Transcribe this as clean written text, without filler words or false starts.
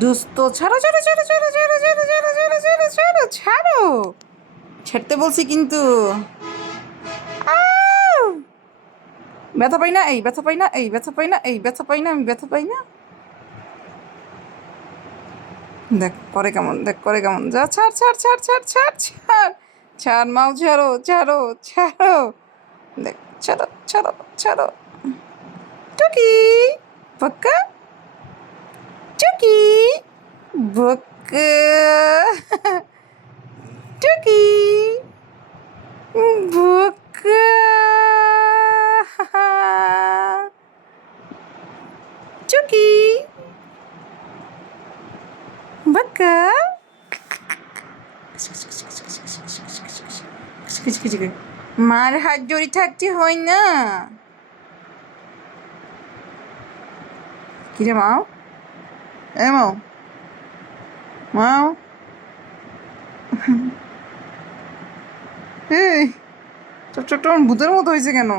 দুস্থ, ছাড়ো ছাড়ো ছাড়ো ছাড়ো ছাড়ো ছাড়ো ছাড়ো ছাড়ো ছাড়ো ছাড়ো ছাড়ো, ছাড়তে বলছি কিন্তু। আউ! ব্যথা পাই না, এই ব্যথা পাই না, এই ব্যথা পাই না, এই ব্যথা পাই না, আমি ব্যথা পাই না। দেখ করে কেমন, দেখ করে কেমন, যা ছাড় ছাড় ছাড় ছাড় ছাড় ছাড় ছাড়, মাও ছাড়ো ছাড়ো ছাড়ো, দেখ ছাড়ো ছাড়ো ছাড়ো। টুকি বক্কা, টুকি বক্কা, টুকি বক্কা, টুকি বক্কা। মার হাত জড়ি থাকতে হয় না। কিরে মাও, এ মাও, মাও, এই চট চট ভূতের মতো হয়েছে কেন?